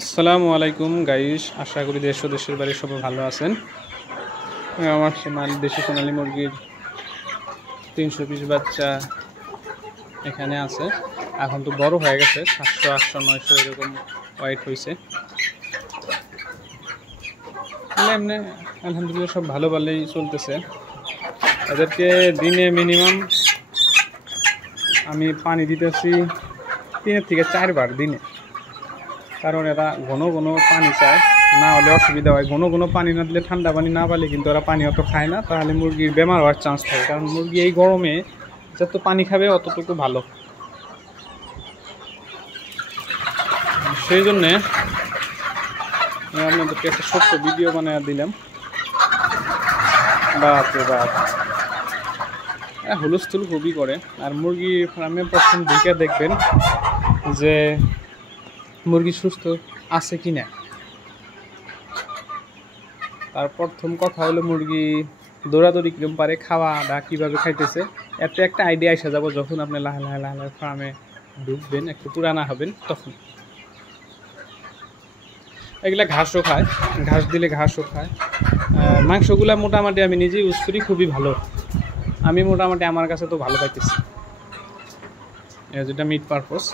আসসালামু আলাইকুম গাইস, আশা করি দেশ ও দেশের বাইরে সবাই ভালো আছেন। আমার দেশি সোনালী মুরগির 300 পিস বাচ্চা এখানে আছে। এখন তো বড় হয়ে গেছে, 700, 800, 900 এরকম ওয়েট হয়েছে। এমনি আলহামদুলিল্লাহ সব ভালোই চলতেছে। এদেরকে দিনে মিনিমাম আমি পানি দিতেছি 3 থেকে 4 বার দিনে, কারণ এরা ঘন ঘন পানি চায়, না হলে অসুবিধা হয়। ঘন ঘন পানি না দিলে, ঠান্ডা পানি না পেলে কিন্তু ওরা পানি অত খায় না, তাহলে মুরগির বেমার হওয়ার চান্স থাকে। কারণ মুরগি এই গরমে যত পানি খাবে অতটুকু ভালো। সেই জন্যে আমি আপনাদেরকে একটা ছোট্ট ভিডিও বানিয়ে দিলাম। বাপরে বাপ, হুলস্থুল খুবই করে। আর মুরগি ফার্মে প্রথম ঢুকে দেখবেন যে মুরগি সুস্থ আছে কি না। তার প্রথম কথা হলো মুরগি দৌড়াদৌড়ি কিরকম পারে, খাওয়াটা কীভাবে খাইতেছে, এতে একটা আইডিয়া এসে যাব যখন আপনি লাহে লাহে লাহে লাহে ফার্মে ঢুকবেন, একটু পুরানা হবেন তখন। এগুলা ঘাসও খায়, ঘাস দিলে ঘাসও খায়। মাংসগুলা মোটামুটি আমি নিজেই ইউজ করি, খুবই ভালো। আমি মোটামুটি আমার কাছে তো ভালো পাইতেছি, যেটা মিট পারপোজ।